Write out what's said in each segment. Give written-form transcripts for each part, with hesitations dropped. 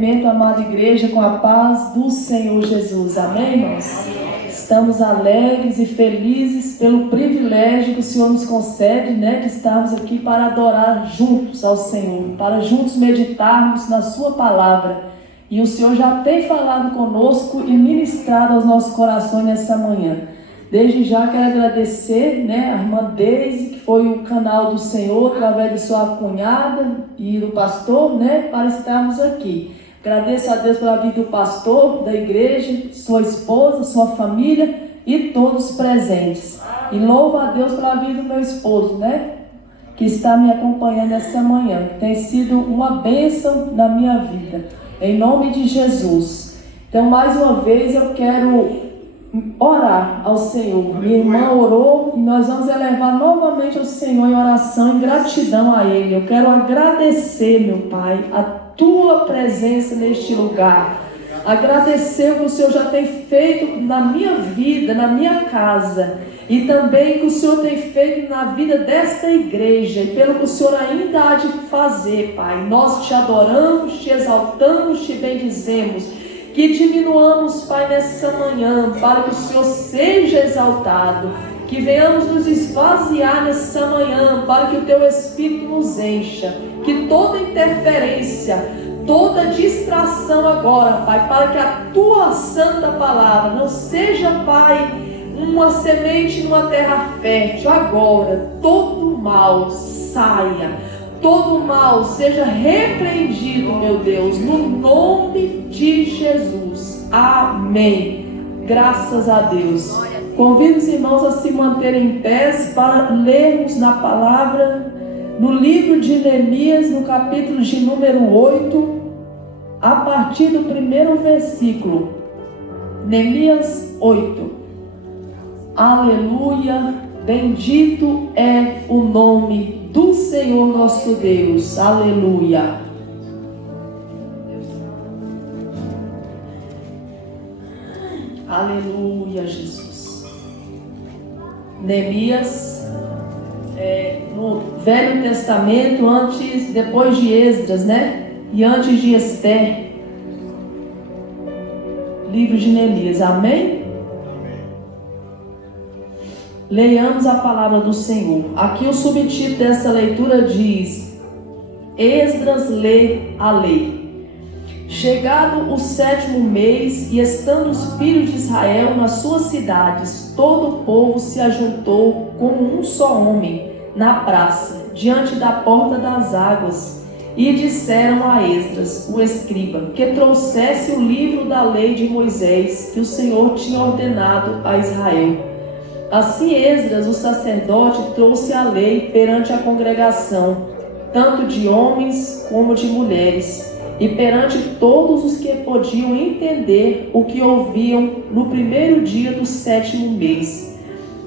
Amada igreja, com a paz do Senhor Jesus, amém, irmãos? Estamos alegres e felizes pelo privilégio que o Senhor nos concede, de estarmos aqui para adorar juntos ao Senhor, para juntos meditarmos na sua palavra. E o Senhor já tem falado conosco e ministrado aos nossos corações nessa manhã. Desde já quero agradecer, a irmã Deise, que foi o canal do Senhor através de sua cunhada e do pastor, para estarmos aqui. Agradeço a Deus pela vida do pastor, da igreja, sua esposa, sua família e todos presentes. E louvo a Deus pela vida do meu esposo, que está me acompanhando essa manhã, que tem sido uma bênção na minha vida, em nome de Jesus. Então, mais uma vez, eu quero orar ao Senhor. Minha irmã orou e nós vamos elevar novamente ao Senhor em oração, em gratidão a Ele. Eu quero agradecer, meu Pai, a Tua presença neste lugar. Agradecer o que o Senhor já tem feito na minha vida, na minha casa, e também o que o Senhor tem feito na vida desta igreja, e pelo que o Senhor ainda há de fazer, Pai. Nós te adoramos, te exaltamos, te bendizemos. Que diminuamos, Pai, nessa manhã, para que o Senhor seja exaltado. Que venhamos nos esvaziar nessa manhã, para que o Teu Espírito nos encha. Que toda interferência, toda distração agora, Pai, para que a Tua santa palavra não seja, Pai, uma semente numa terra fértil. Agora, todo mal saia. Todo mal seja repreendido, meu Deus, no nome de Jesus. Amém. Graças a Deus. Convido os irmãos a se manterem em pé para lermos na palavra, no livro de Neemias, no capítulo de número 8, a partir do primeiro versículo. Neemias 8. Aleluia. Bendito é o nome do Senhor nosso Deus. Aleluia. Aleluia, Jesus. Neemias, no Velho Testamento, depois de Esdras, e antes de Esther. Livro de Neemias, amém? Leiamos a palavra do Senhor. Aqui o subtítulo dessa leitura diz: Esdras lê a lei. Chegado o 7º mês, e estando os filhos de Israel nas suas cidades, todo o povo se ajuntou como um só homem na praça, diante da porta das águas, e disseram a Esdras, o escriba, que trouxesse o livro da lei de Moisés, que o Senhor tinha ordenado a Israel. Assim Esdras, o sacerdote, trouxe a lei perante a congregação, tanto de homens como de mulheres, e perante todos os que podiam entender o que ouviam no primeiro dia do 7º mês.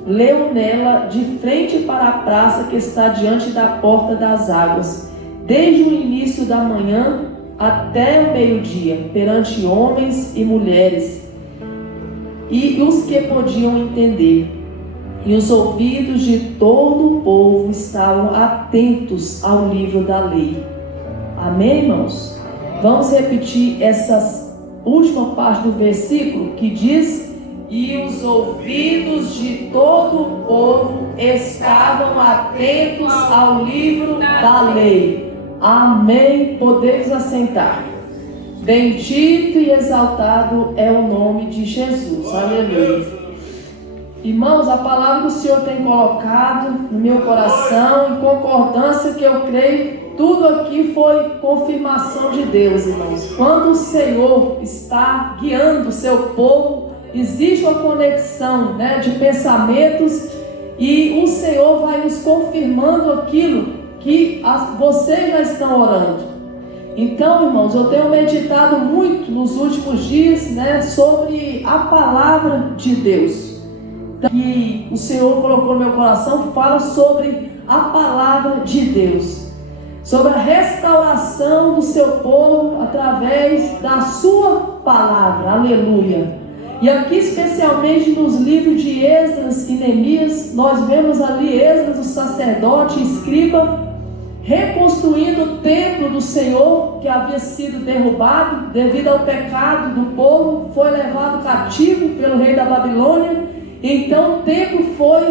Leu nela de frente para a praça que está diante da porta das águas, desde o início da manhã até o meio-dia, perante homens e mulheres, e os que podiam entender. E os ouvidos de todo o povo estavam atentos ao livro da lei. Amém, irmãos? Vamos repetir essa última parte do versículo que diz: e os ouvidos de todo o povo estavam atentos ao livro da lei. Amém? Podemos assentar. Bendito e exaltado é o nome de Jesus. Aleluia. Irmãos, a palavra que o Senhor tem colocado no meu coração, em concordância que eu creio, tudo aqui foi confirmação de Deus, irmãos. Quando o Senhor está guiando o seu povo, existe uma conexão, de pensamentos, e o Senhor vai nos confirmando aquilo que vocês já estão orando. Então, irmãos, eu tenho meditado muito nos últimos dias, sobre a palavra de Deus. Que o Senhor colocou no meu coração, fala sobre a palavra de Deus, sobre a restauração do seu povo através da sua palavra. Aleluia. E aqui especialmente nos livros de Esdras e Neemias, nós vemos ali Esdras, o sacerdote, escriba, reconstruindo o templo do Senhor, que havia sido derrubado devido ao pecado do povo, foi levado cativo pelo rei da Babilônia. Então o templo foi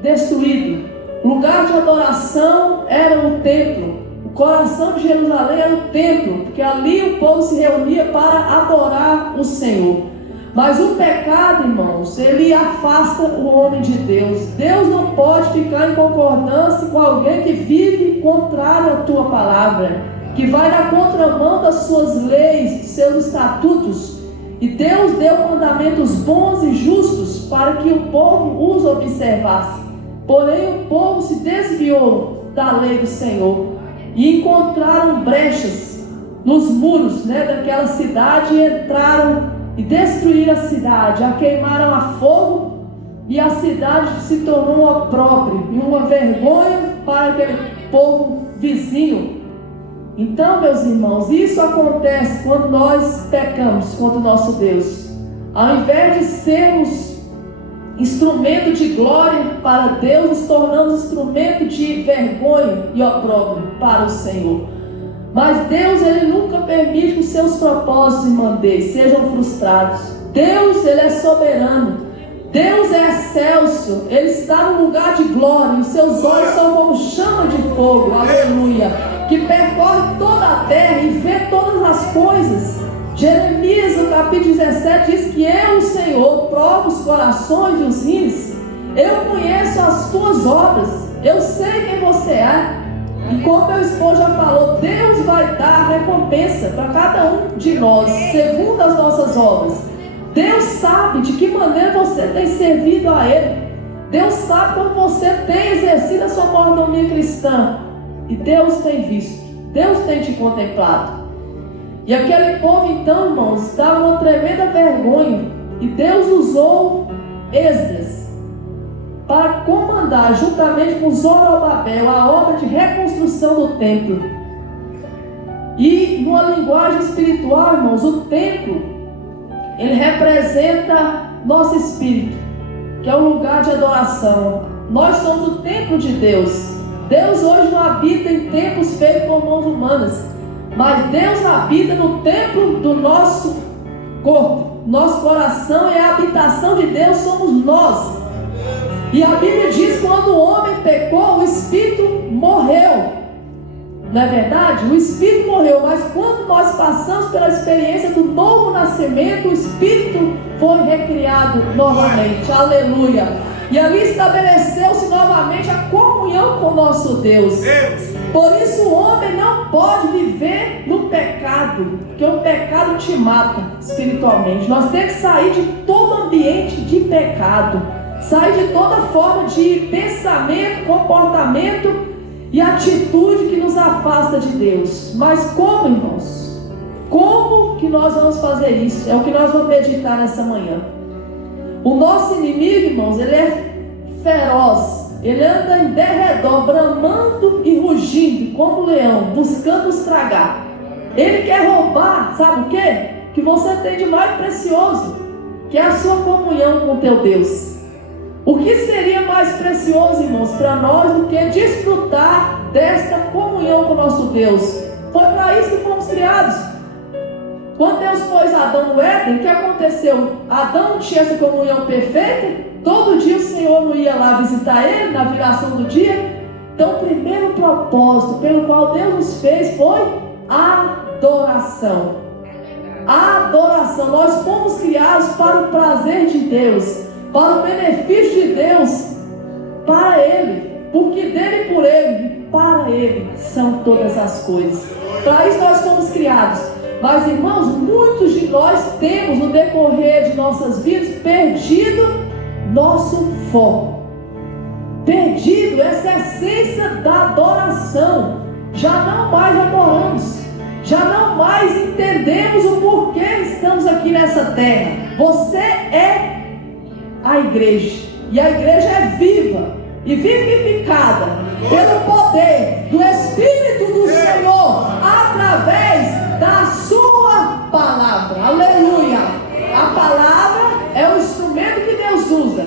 destruído. O lugar de adoração era o templo. O coração de Jerusalém era o templo, porque ali o povo se reunia para adorar o Senhor. Mas o pecado, irmãos, ele afasta o homem de Deus. Deus não pode ficar em concordância com alguém que vive contrário à tua palavra, que vai na contramão das suas leis, dos seus estatutos. E Deus deu mandamentos bons e justos para que o povo os observasse. Porém o povo se desviou da lei do Senhor e encontraram brechas nos muros, daquela cidade, e entraram e destruíram a cidade, a queimaram a fogo, e a cidade se tornou um opróbrio e uma vergonha para aquele povo vizinho. Então, meus irmãos, isso acontece quando nós pecamos contra o nosso Deus. Ao invés de sermos instrumento de glória para Deus, nos tornamos instrumento de vergonha e opróbrio para o Senhor. Mas Deus, Ele nunca permite que os seus propósitos, irmãos, sejam frustrados. Deus, Ele é soberano. Deus é excelso. Ele está no lugar de glória. E os seus olhos são como chama de fogo. Aleluia. Que percorre toda a terra e vê todas as coisas. Jeremias, no capítulo 17, diz que eu, o Senhor, provo os corações e os rins. Eu conheço as tuas obras. Eu sei quem você é. E como meu esposo já falou, Deus vai dar recompensa para cada um de nós, segundo as nossas obras. Deus sabe de que maneira você tem servido a Ele. Deus sabe como você tem exercido a sua mordomia cristã. E Deus tem visto, Deus tem te contemplado. E aquele povo então, irmãos, estava numa tremenda vergonha. E Deus usou Esdras para comandar, juntamente com Zorobabel, a obra de reconstrução do templo. E numa linguagem espiritual, irmãos, o templo, ele representa nosso espírito, que é um lugar de adoração. Nós somos o templo de Deus. Deus hoje não habita em templos feitos por mãos humanas, mas Deus habita no templo do nosso corpo. Nosso coração é a habitação de Deus, somos nós. E a Bíblia diz que quando o homem pecou, o espírito morreu. Não é verdade? O espírito morreu, mas quando nós passamos pela experiência do novo nascimento, o espírito foi recriado novamente. Aleluia! E ali estabeleceu-se novamente a comunhão com o nosso Deus. Por isso o homem não pode viver no pecado, porque o pecado te mata espiritualmente. Nós temos que sair de todo ambiente de pecado. Sair de toda forma de pensamento, comportamento e atitude que nos afasta de Deus. Mas como, irmãos? Como que nós vamos fazer isso? É o que nós vamos meditar nessa manhã. O nosso inimigo, irmãos, ele é feroz. Ele anda em derredor, bramando e rugindo como leão, buscando nos tragar. Ele quer roubar, sabe o quê? Que você tem de mais precioso, que é a sua comunhão com teu Deus. O que seria mais precioso, irmãos, para nós do que desfrutar desta comunhão com o nosso Deus? Foi para isso que fomos criados. Quando Deus pôs Adão no Éden, o que aconteceu? Adão tinha essa comunhão perfeita. Todo dia o Senhor não ia lá visitar ele, na viração do dia. Então o primeiro propósito pelo qual Deus nos fez foi adoração. A adoração. Nós fomos criados para o prazer de Deus, para o benefício de Deus, para Ele, porque dele e por Ele, para Ele são todas as coisas. Para isso nós fomos criados. Mas, irmãos, muitos de nós temos no decorrer de nossas vidas perdido nosso foco, perdido essa essência da adoração. Já não mais adoramos, já não mais entendemos o porquê estamos aqui nessa terra. Você é a igreja, e a igreja é viva e vivificada pelo poder do Espírito do Senhor através da sua palavra. Aleluia! A palavra é o instrumento que Deus usa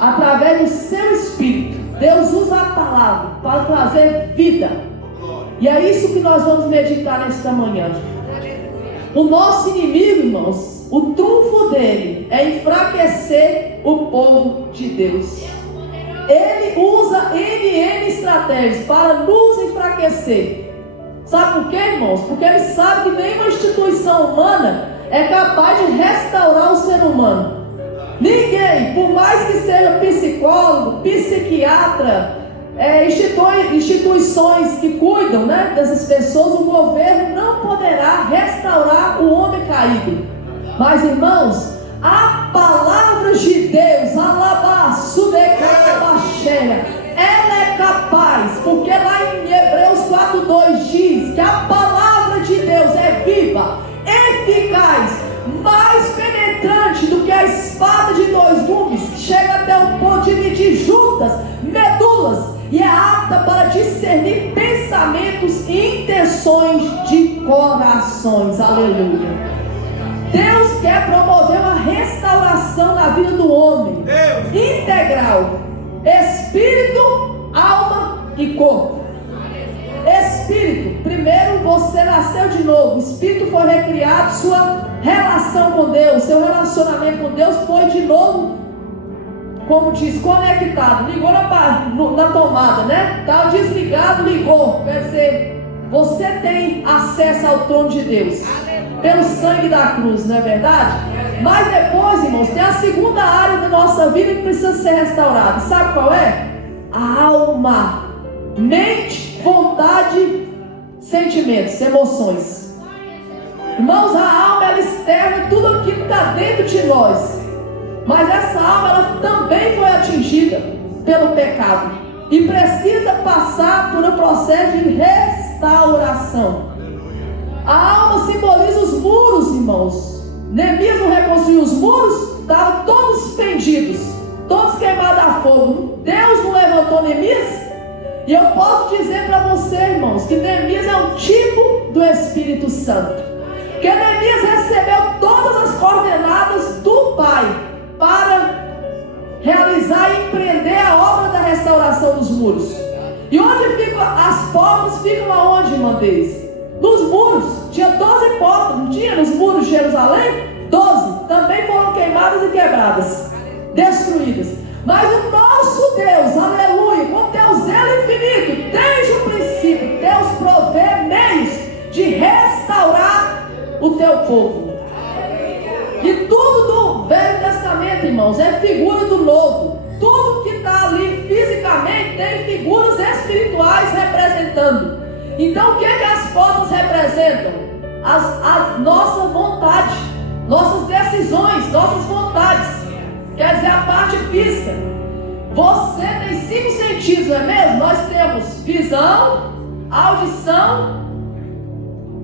através do seu Espírito. Deus usa a palavra para trazer vida. E é isso que nós vamos meditar nesta manhã. O nosso inimigo, irmãos, o trunfo dele é enfraquecer o povo de Deus. Ele usa N estratégias para nos enfraquecer. Sabe por quê, irmãos? Porque ele sabe que nenhuma instituição humana é capaz de restaurar o ser humano. Ninguém, por mais que seja psicólogo, psiquiatra, instituições que cuidam, dessas pessoas, o governo não poderá restaurar o homem caído. Mas, irmãos, a palavra de Deus, ela é capaz, porque lá em Hebreus 4:2 diz que a palavra de Deus é viva, eficaz, mais penetrante do que a espada de dois gumes, que chega até o ponto de dividir juntas, medulas, e é apta para discernir pensamentos e intenções de corações. Aleluia. Deus quer promover uma restauração na vida do homem, integral, espírito, alma e corpo. Espírito, primeiro você nasceu de novo, o espírito foi recriado, sua relação com Deus, seu relacionamento com Deus foi de novo, como diz, conectado. Ligou na tomada, Estava desligado, ligou. Quer dizer, você tem acesso ao trono de Deus pelo sangue da cruz, não é verdade? Mas depois, irmãos, tem a segunda área da nossa vida que precisa ser restaurada. Sabe qual é? A alma, mente, vontade, sentimentos, emoções. Irmãos, a alma, ela externa tudo aquilo que está dentro de nós. Mas essa alma, ela também foi atingida pelo pecado e precisa passar por um processo de restauração. A alma simboliza os muros, irmãos. Neemias não reconstruiu os muros, estavam todos fendidos, todos queimados a fogo. Deus não levantou Neemias? E eu posso dizer para você, irmãos, que Neemias é um tipo do Espírito Santo. Que Neemias recebeu todas as coordenadas do Pai para realizar e empreender a obra da restauração dos muros. E onde ficam as portas? Ficam aonde, irmã Deise? Nos muros. Tinha 12 portas, não tinha nos muros de Jerusalém? 12. Também foram queimadas e quebradas, destruídas. Mas o nosso Deus, aleluia, com teu zelo infinito, desde o princípio, Deus provê meios de restaurar o teu povo. E tudo do Velho Testamento, irmãos, é figura do Novo. Tudo que está ali fisicamente tem figuras espirituais representando. Então o que as portas representam? A nossa vontade, nossas decisões, nossas vontades. Quer dizer, a parte física. Você tem 5 sentidos, não é mesmo? Nós temos visão, audição,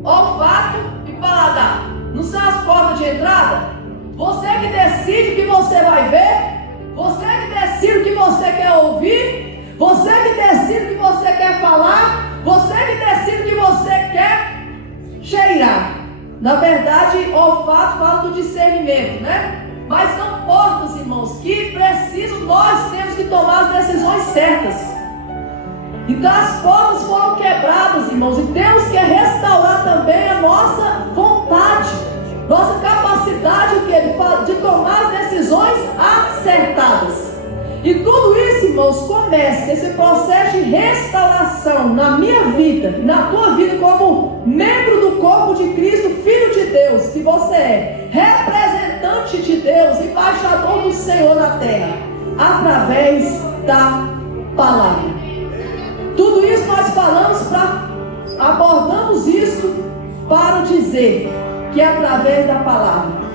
olfato e paladar. Não são as portas de entrada? Você que decide o que você vai ver, você que decide o que você quer ouvir, você que decide o que você quer falar, você que decide o que você quer cheirar. Na verdade, olfato fala do discernimento, Mas são portas, irmãos, que nós temos que tomar as decisões certas. Então as portas foram quebradas, irmãos, e Deus quer restaurar também a nossa vontade, nossa capacidade de tomar as decisões acertadas. E tudo isso, irmãos, começa esse processo de restauração na minha vida, na tua vida, como membro do corpo de Cristo, filho de Deus, que você é, representante de Deus, embaixador do Senhor na terra, através da palavra. Tudo isso nós falamos, abordamos isso para dizer que é através da palavra.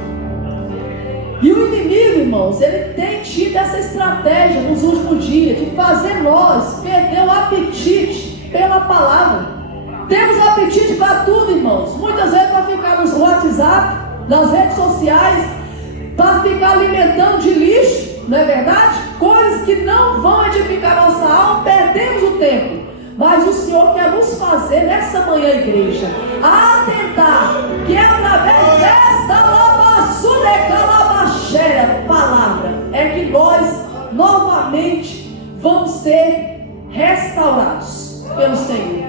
E o inimigo, irmãos, ele tem tido essa estratégia nos últimos dias de fazer nós perder o apetite pela palavra. Temos apetite para tudo, irmãos. Muitas vezes para ficar nos WhatsApp, nas redes sociais, para ficar alimentando de lixo, não é verdade? Coisas que não vão edificar nossa alma, perdemos o tempo. Mas o Senhor quer nos fazer nessa manhã, igreja, atentar que é através desta palavra é que nós novamente vamos ser restaurados pelo Senhor.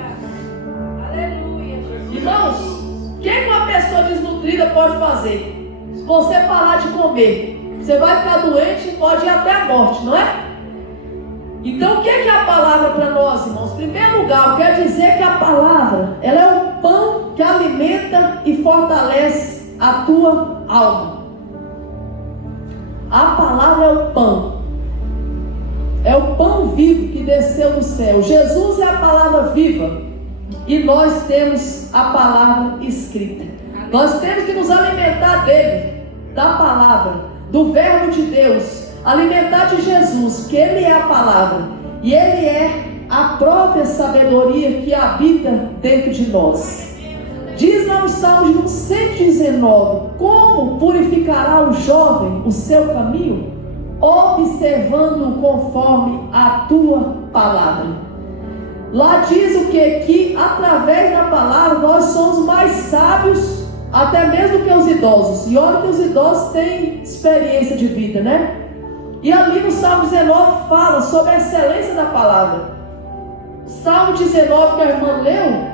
que uma pessoa desnutrida pode fazer? Se você parar de comer, você vai ficar doente e pode ir até a morte, não é? Então, o que é a palavra para nós, irmãos? Em primeiro lugar, quer dizer que a palavra, ela é o pão que alimenta e fortalece a tua alma. A palavra é o pão. É o pão vivo que desceu do céu. Jesus é a palavra viva. E nós temos a palavra escrita. Nós temos que nos alimentar dele, da palavra, do verbo de Deus. Alimentar de Jesus, porque ele é a palavra. E ele é a própria sabedoria que habita dentro de nós. Diz lá no Salmo 119: como purificará o jovem o seu caminho? Observando conforme a tua palavra. Lá diz o que? Que através da palavra nós somos mais sábios até mesmo que os idosos. E olha que os idosos têm experiência de vida, né? E ali no Salmo 19 fala sobre a excelência da palavra. Salmo 19 que a irmã leu,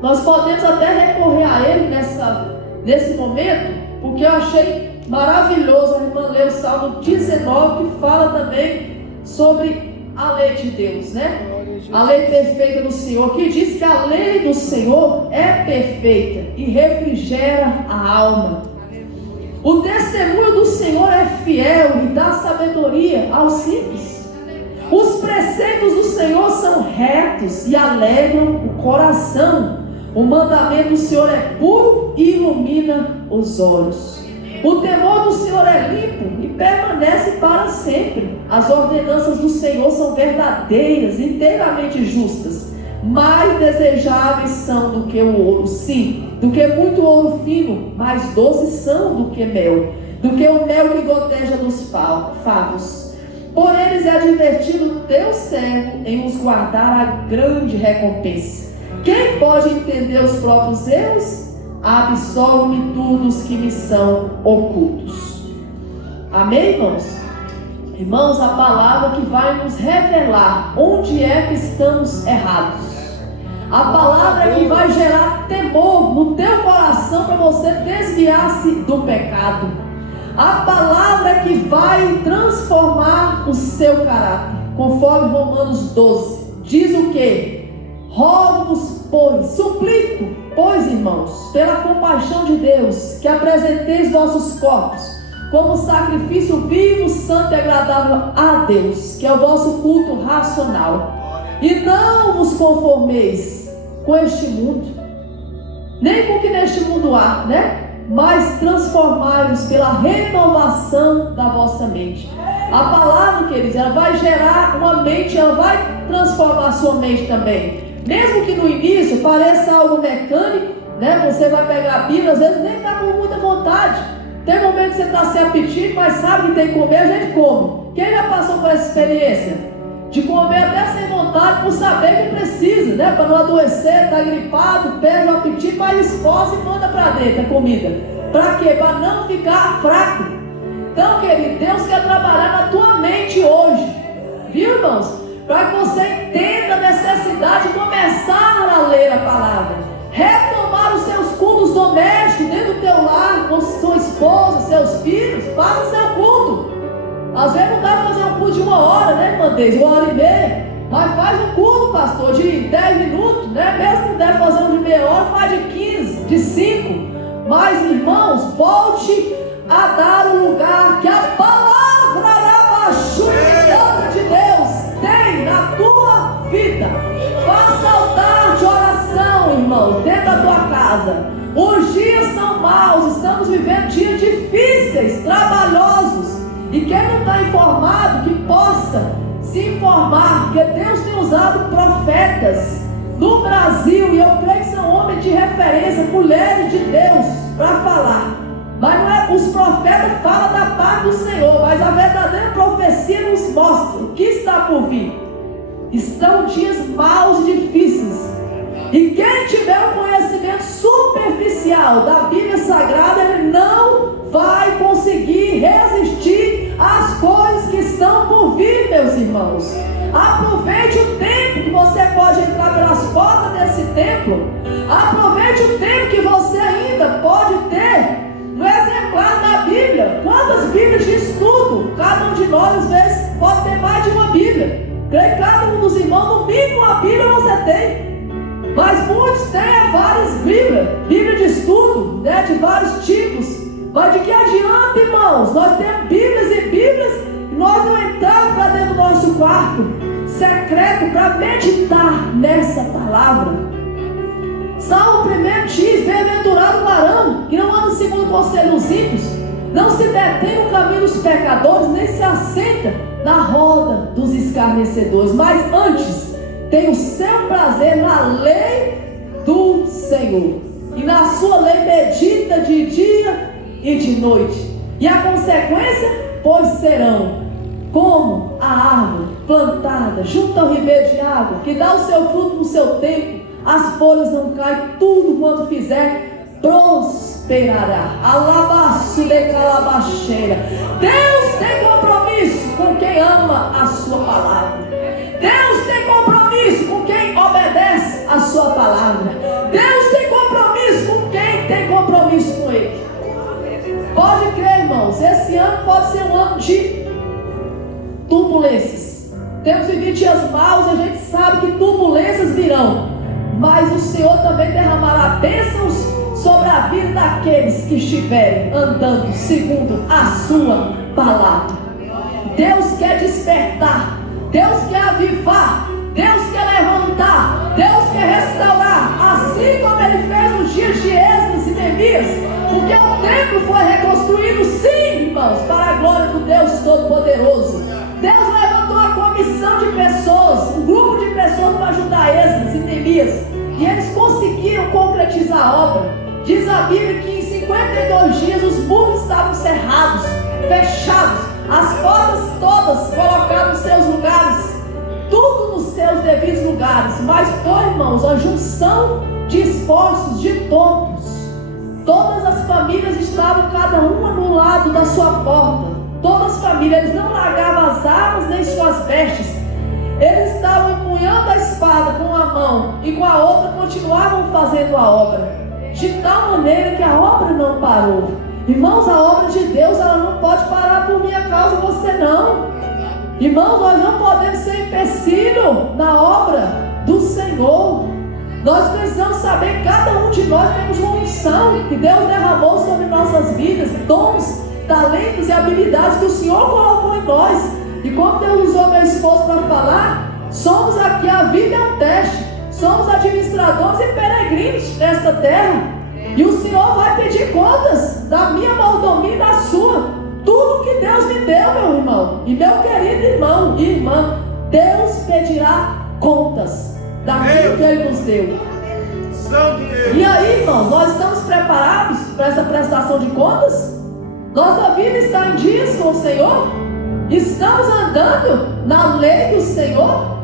nós podemos até recorrer a ele nesse momento, porque eu achei maravilhoso. A irmã leu o Salmo 19, que fala também sobre a lei de Deus, né? A lei perfeita do Senhor, que diz que a lei do Senhor é perfeita e refrigera a alma. O testemunho do Senhor é fiel e dá sabedoria aos simples. Os preceitos do Senhor são retos e alegram o coração. O mandamento do Senhor é puro e ilumina os olhos. O temor do Senhor é limpo e permanece para sempre. As ordenanças do Senhor são verdadeiras, inteiramente justas. Mais desejáveis são do que o ouro, sim, do que muito ouro fino. Mais doces são do que o mel que goteja dos favos. Por eles é advertido teu servo em os guardar a grande recompensa. Quem pode entender os próprios erros? Absolve-me tudo os que me são ocultos. Amém, irmãos? Irmãos, a palavra que vai nos revelar onde é que estamos errados. A palavra que vai gerar temor no teu coração para você desviar-se do pecado. A palavra que vai transformar o seu caráter. Conforme Romanos 12. Diz o que? Rogo-vos, pois, suplico, pois, irmãos, pela compaixão de Deus, que apresenteis vossos corpos como sacrifício vivo, santo e agradável a Deus, que é o vosso culto racional. E não vos conformeis com este mundo, nem com o que neste mundo há, né? Mas transformai-vos pela renovação da vossa mente. A palavra, queridos, ela vai gerar uma mente, ela vai transformar a sua mente também. Mesmo que no início pareça algo mecânico, né? Você vai pegar a Bíblia, às vezes nem está com muita vontade. Tem momento que você está sem apetite, mas sabe que tem que comer, a gente come. Quem já passou por essa experiência? De comer até sem vontade, por saber que precisa, né? Para não adoecer, está gripado, perde o apetite, mas esforça e manda para dentro a comida. Para quê? Para não ficar fraco. Então, querido, Deus quer trabalhar na tua mente hoje. Viu, irmãos? Para que você entenda a necessidade de começar a ler a palavra. Retomar os seus cultos domésticos dentro do teu lar, com sua esposa, seus filhos. Faça seu culto. Às vezes não dá para fazer um culto de 1 hora, né, irmã Deise? 1h30. Mas faz um culto, pastor, de 10 minutos, né? Mesmo que não deve fazer um de meia hora, faz de 15, de 5. Mas, irmãos, volte a dar o lugar que a palavra arabaxuriana de Deus tem na tua vida. Faça altar de oração, irmão, dentro da tua casa. Os dias são maus, estamos vivendo dias difíceis, trabalhosos. E quem não está informado, que possa se informar, porque Deus tem usado profetas no Brasil, e eu creio que são homens de referência, mulheres de Deus, para falar. Mas não é, os profetas falam da parte do Senhor, mas a verdadeira profecia nos mostra o que está por vir. Estão dias maus e difíceis. E quem tiver um conhecimento superficial da Bíblia Sagrada, ele não vai conseguir resistir às coisas que estão por vir, meus irmãos. Aproveite o tempo que você pode entrar pelas portas desse templo. Aproveite o tempo que você ainda pode ter um exemplar da Bíblia. Quantas Bíblias de estudo? Cada um de nós, às vezes, pode ter mais de uma Bíblia. Creio que cada um dos irmãos, no mínimo uma Bíblia você tem. Mas muitos têm várias Bíblias. Bíblia de estudo, né, de vários tipos. Mas de que adianta, irmãos? Nós temos Bíblias e Bíblias e nós não entramos para dentro do nosso quarto secreto para meditar nessa palavra. Salmo 1 diz: bem-aventurado o varão que não anda segundo o conselho dos ímpios, não se detém no caminho dos pecadores, nem se assenta na roda dos escarnecedores, mas antes tem o seu prazer na lei do Senhor, e na sua lei medita de dia e de noite. E a consequência, pois serão como a árvore plantada junto ao ribeiro de água, que dá o seu fruto no seu tempo, as folhas não caem, tudo quanto fizer prosperará. Alabaço de calabacheira. Deus tem compromisso com quem ama a sua palavra. Deus tem compromisso com quem obedece a sua palavra. Deus tem compromisso com quem tem compromisso com Ele. Pode crer, irmãos, esse ano pode ser um ano de turbulências. Temos vivido dias maus e a gente sabe que turbulências virão. Mas o Senhor também derramará bênçãos sobre a vida daqueles que estiverem andando segundo a sua palavra. Deus quer despertar, Deus quer avivar, Deus quer levantar, Deus quer restaurar, assim como Ele fez nos dias de Esdras e Neemias, porque o templo foi reconstruído, sim, irmãos, para a glória do Deus Todo-Poderoso. Deus levantou a comissão de pessoas, um grupo de pessoas para ajudar Esdras e Neemias, e eles conseguiram concretizar a obra. Diz a Bíblia que em 52 dias os muros estavam cerrados, fechados, as portas todas colocadas nos seus lugares, tudo nos seus devidos lugares. Mas foi, irmãos, a junção de esforços de todos. Todas as famílias estavam cada uma no lado da sua porta. Todas as famílias, eles não largavam as armas nem suas vestes. Eles estavam empunhando a espada com uma mão e com a outra continuavam fazendo a obra, de tal maneira que a obra não parou. Irmãos, a obra de Deus, ela não pode parar por minha causa e você não. Irmãos, nós não podemos ser empecilho na obra do Senhor. Nós precisamos saber, cada um de nós temos uma unção que Deus derramou sobre nossas vidas, dons, talentos e habilidades que o Senhor colocou em nós. E como Deus usou meu esposo para falar, somos aqui, a vida é um teste, somos administradores e peregrinos nesta terra, e o Senhor vai pedir contas da minha mordomia e da sua. Tudo que Deus me deu, meu irmão e meu querido irmão e irmã, Deus pedirá contas daquilo que Ele nos deu. E aí, irmãos, nós estamos preparados para essa prestação de contas? Nossa vida está em dias com o Senhor? Estamos andando na lei do Senhor?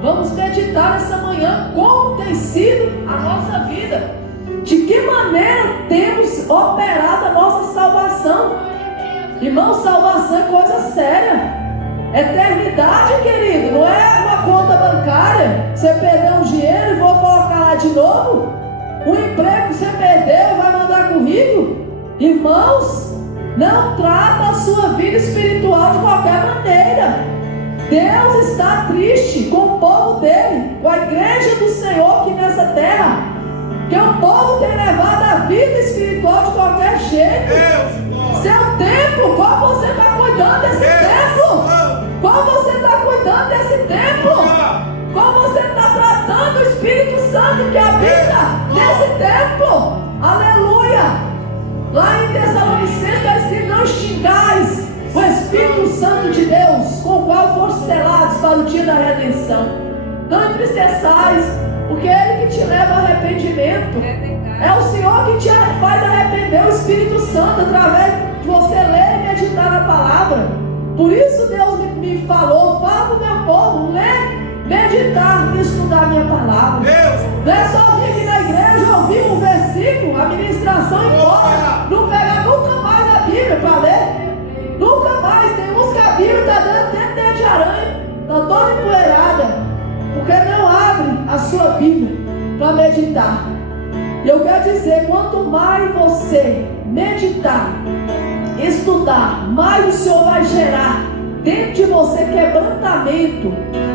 Vamos meditar nessa manhã como tem sido a nossa vida, de que maneira temos operado a nossa salvação. Irmão, salvação é coisa séria. Eternidade, querido, não é uma conta bancária. Você perdeu um dinheiro e vou colocar lá de novo. Um emprego que você perdeu e vai mandar currículo. Irmãos, não trata a sua vida espiritual de qualquer maneira. Deus está triste com o povo dele, com a igreja do Senhor aqui nessa terra, que o povo tem levado a vida espiritual de qualquer jeito. Seu tempo, como você está cuidando desse tempo? Como você está cuidando desse tempo? Como você está tratando o Espírito Santo que habita nesse tempo? Aleluia! Lá em Tessalonicenses está escrito: não extingais o Espírito Santo de Deus, com o qual foram selados para o dia da redenção. Não entristeçais, porque é Ele que te leva ao arrependimento. É o Senhor que te faz arrepender, o Espírito Santo, através de você ler e meditar na palavra. Por isso Deus me falou: fala para o meu povo, ler, meditar e estudar a minha palavra. Não é só vir aqui na igreja, ouvir um versículo, a ministração e embora, não pegar nunca mais a Bíblia para ler. Nunca mais. Tem uns que a Bíblia está dando até dedo de aranha, está toda empoeirada, porque não abre a sua Bíblia para meditar. E eu quero dizer, quanto mais você meditar, estudar, mais o Senhor vai gerar dentro de você quebrantamento,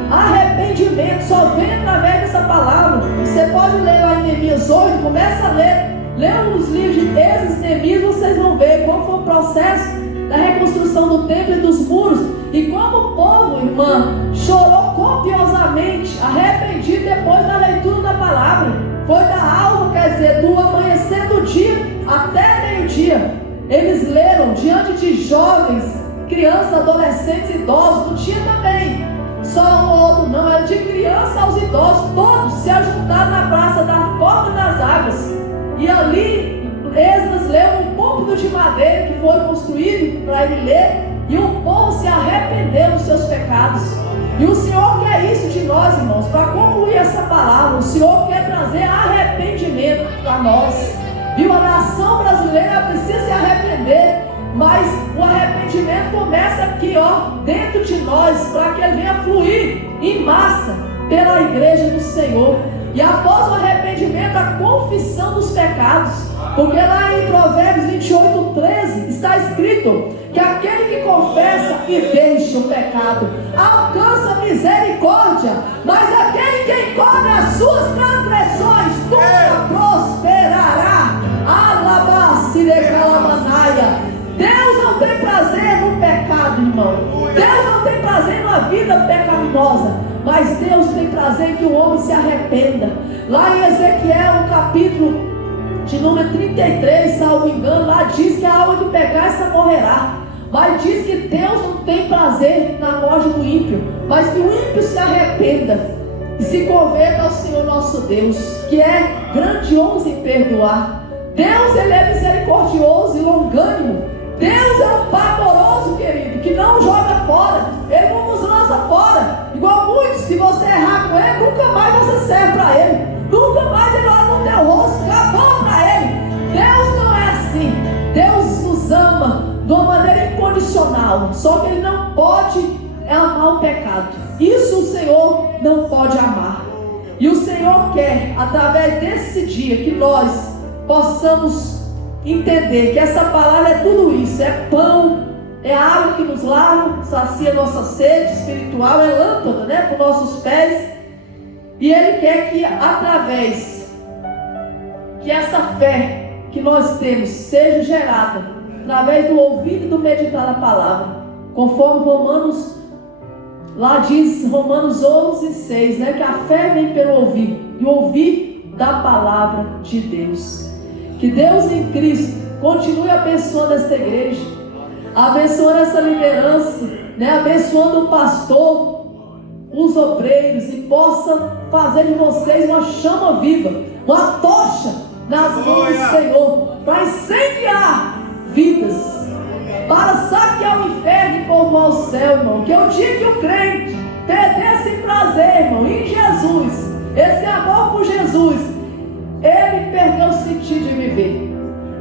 arrependimento. Só vem através dessa palavra. Você pode ler lá em Neemias 8, começa a ler os livros de Esdras e Neemias, vocês vão ver qual foi o processo da reconstrução do templo e dos muros, e como o povo, irmã, chorou copiosamente, arrependido depois da leitura da palavra. Foi da alva, quer dizer, do amanhecer do dia até meio-dia. Eles leram diante de jovens, crianças, adolescentes, idosos. Não tinha também só um ou outro, não, era de criança aos idosos, todos se ajuntaram na praça da Porta das Águas. E ali Esdras leu um púlpito de madeira que foi construído para ele ler, e o povo se arrependeu dos seus pecados. E o Senhor quer isso de nós, irmãos. Para concluir essa palavra, o Senhor quer trazer arrependimento para nós. Viu? A nação brasileira precisa se arrepender, mas o arrependimento começa aqui, ó, dentro de nós, para que ele venha fluir em massa pela igreja do Senhor. E após o arrependimento, a confissão dos pecados. Porque lá em Provérbios 28:13 está escrito que aquele que confessa e deixa o pecado alcança misericórdia, mas aquele que encobre as suas transgressões nunca prosperará. Deus não tem prazer no pecado, irmão. Deus não tem prazer numa vida pecaminosa, mas Deus tem prazer em que o homem se arrependa. Lá em Ezequiel, no capítulo de número 33, salvo engano, lá diz que a alma que pecar, essa morrerá. Mas diz que Deus não tem prazer na morte do ímpio, mas que o ímpio se arrependa e se converta ao Senhor nosso Deus, que é grandioso em perdoar. Deus, ele é misericordioso e longânimo. Deus é um Pai amoroso, querido, que não joga fora. Ele não nos lança fora. Igual muitos, se você errar com ele, nunca mais você serve para ele. Nunca mais ele olha no teu rosto, acabou para ele. Deus não é assim. Deus nos ama de uma maneira incondicional. Só que ele não pode amar o pecado. Isso o Senhor não pode amar. E o Senhor quer, através desse dia, que nós possamos entender que essa palavra é tudo isso. É pão, é água que nos lava, sacia nossa sede espiritual, é lâmpada, né, para os nossos pés. E Ele quer que através que essa fé que nós temos seja gerada através do ouvir e do meditar na palavra, conforme Romanos, lá diz, Romanos 11:6, né, que a fé vem pelo ouvir, e ouvir da palavra de Deus. Que Deus em Cristo continue abençoando esta igreja, abençoando essa liderança, né, abençoando o pastor, os obreiros, e possa fazer de vocês uma chama viva, uma tocha nas mãos do Senhor, para incendiar vidas, para saquear o inferno e povoar o céu, irmão. Que eu digo que o crente perder esse prazer, irmão, em Jesus, esse amor por Jesus, ele perdeu o sentido de viver.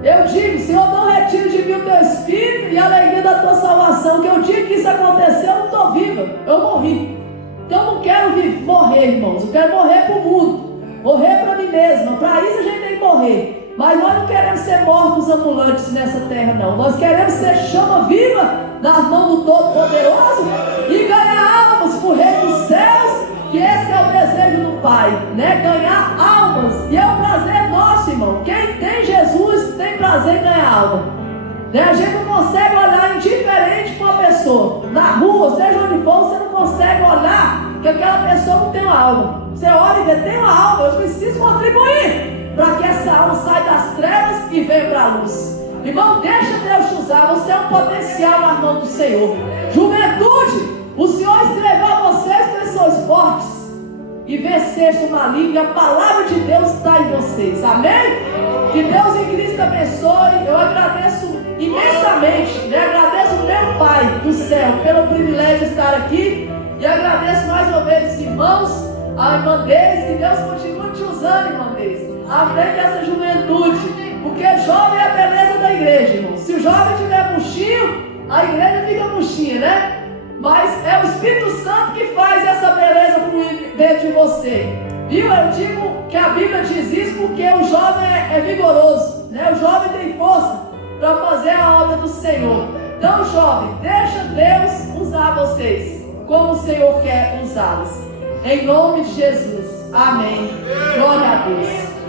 Eu digo, Senhor, não retire de mim o teu espírito e a alegria da tua salvação. Que eu digo que isso aconteceu, eu não estou viva, eu morri. Então eu não quero morrer, irmãos. Eu quero morrer para o mundo, morrer para mim mesma. Para isso a gente tem que morrer. Mas nós não queremos ser mortos ambulantes nessa terra, não. Nós queremos ser chama viva nas mãos do Todo-Poderoso e ganhar almas para o Rei dos Céus, que esse é o desejo do Pai, né? Ganhar almas. E é um prazer nosso, irmão. Quem tem Jesus tem prazer em ganhar alma, né? A gente não consegue olhar indiferente para uma pessoa na rua, seja onde for, você não consegue olhar que aquela pessoa não tem uma alma. Você olha e vê, tem uma alma, eu preciso contribuir para que essa alma saia das trevas e venha para a luz. Irmão, deixa Deus te usar. Você é um potencial nas mãos do Senhor. Juventude, o Senhor escreveu a vocês pessoas fortes e vencer o maligno, e a palavra de Deus está em vocês. Amém? Que Deus em Cristo abençoe. Eu agradeço imensamente, né? Agradeço o meu Pai do céu pelo privilégio de estar aqui, e agradeço mais uma vez os irmãos, a irmã Deise. Que Deus continue te usando, irmã Deise, à frente dessa juventude, porque jovem é a beleza da igreja, irmão. Se o jovem tiver murchinho, a igreja fica murchinha, né? Mas é o Espírito Santo que faz essa beleza fluir dentro de você. Viu? Eu digo que a Bíblia diz isso porque o jovem é vigoroso, né? O jovem tem força para fazer a obra do Senhor. Então, jovem, deixa Deus usar vocês como o Senhor quer usá-los. Em nome de Jesus. Amém. Glória a Deus.